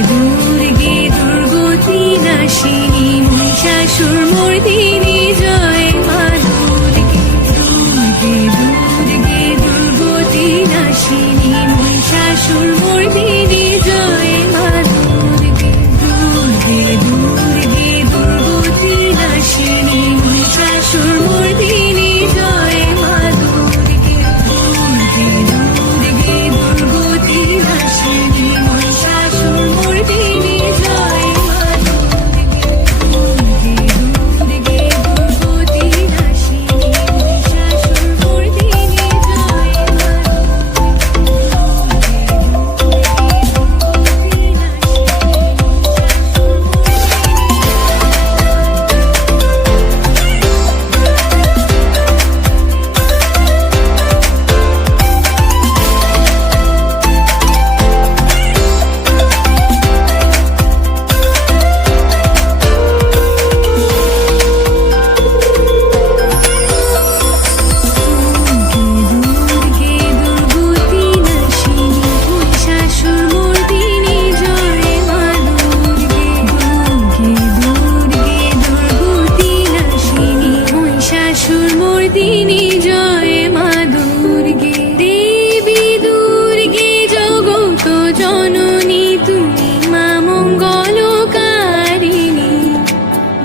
দুর্গে দুর্গতি নাশিনী মহিষাসুরমর্দিনী জয় মা দুর্গে দুর্গে দুর্গে দুর্গতি নাশিনী মহিষাসুরমর্দিনী জয় মা দুর্গে দুর্গে দুর্গে দুর্গতি নাশিনী মহিষাসুরমর্দিনী জয় মা দুর্গে দুর্গে দুর্গে দুর্গতি নাশিনী মহিষাসুরমর্দিনী জয় মা দুর্গে দুর্গে দুর্গে দুর্গতি নাশিনী মহিষাসুরমর্দিনী জয় মা দুর্গে দুর্গতি নাশিনী মহিষাসুরমর্দিনী জয় মা দুর্গে দুর্গে দুর্গে দুর্গতি নাশিনী মহিষাসুরমর্দিনী জয় মা দুর্গে দেবী দুর্গে জগত জননী তুমি মা মঙ্গলকারিণী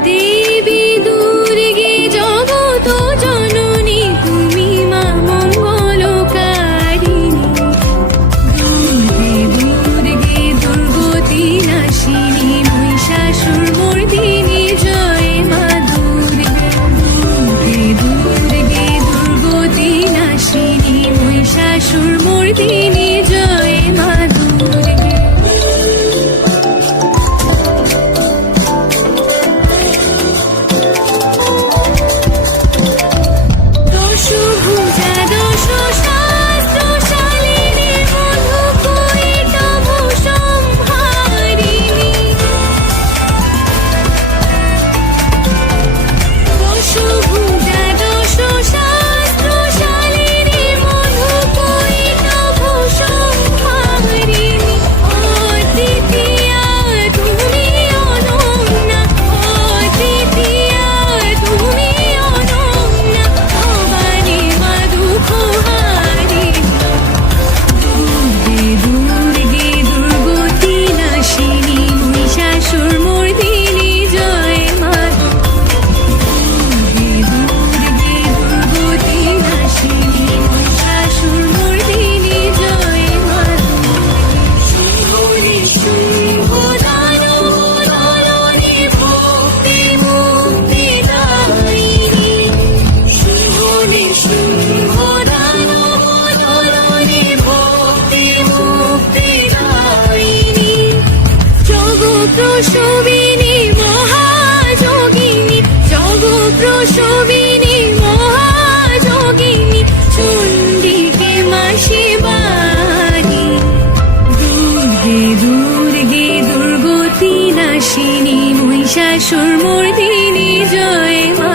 দেবী দুর্গে জগত জননী তুমি মা মঙ্গলকারিণী দুর্গে দুর্গে দুর্গতি নাশিনী মহিষাসুরমর্দিনী জয় মা দুর্গে দুর্গে দুর্গে দুর্গতি নাশিনী মহিষাসুরমর্দিনী জয় মা দুর্গে দশভুজা দশ শাস্ত্রশালিনী মধুকৈটভ সংহারিণী দশভুজা দশ শাস্ত্রশালিনী মধুকৈটভ সংহারিণী অদ্বিতীয়া তুমি অনন্যা অদ্বিতীয়া তুমি অনন্যা ভবানী মা দুঃখহারিণী দুর্গে দুর্গে দুর্গতি নাশিনী মহিষাসুরমর্দিনী জয় মা দুর্গে দুর্গে দুর্গতি নাশিনী মহিষাসুরমর্দিনী জয় মা দুর্গে শুম্ভ দানব দলনে ভক্তি মুক্তিদায়িনী শুম্ভনে শুম্ভ দানব দলনে ভক্তি মুক্তিদায়িনী জগৎপ্রসবিনী মহাযোগিনী জগৎপ্রসবিনী মহাযোগিনী চণ্ডিকে মা শিবানী দুর্গে দুর্গে দুর্গতি নাশিনী মহিষাসুরমর্দিনী জয় মা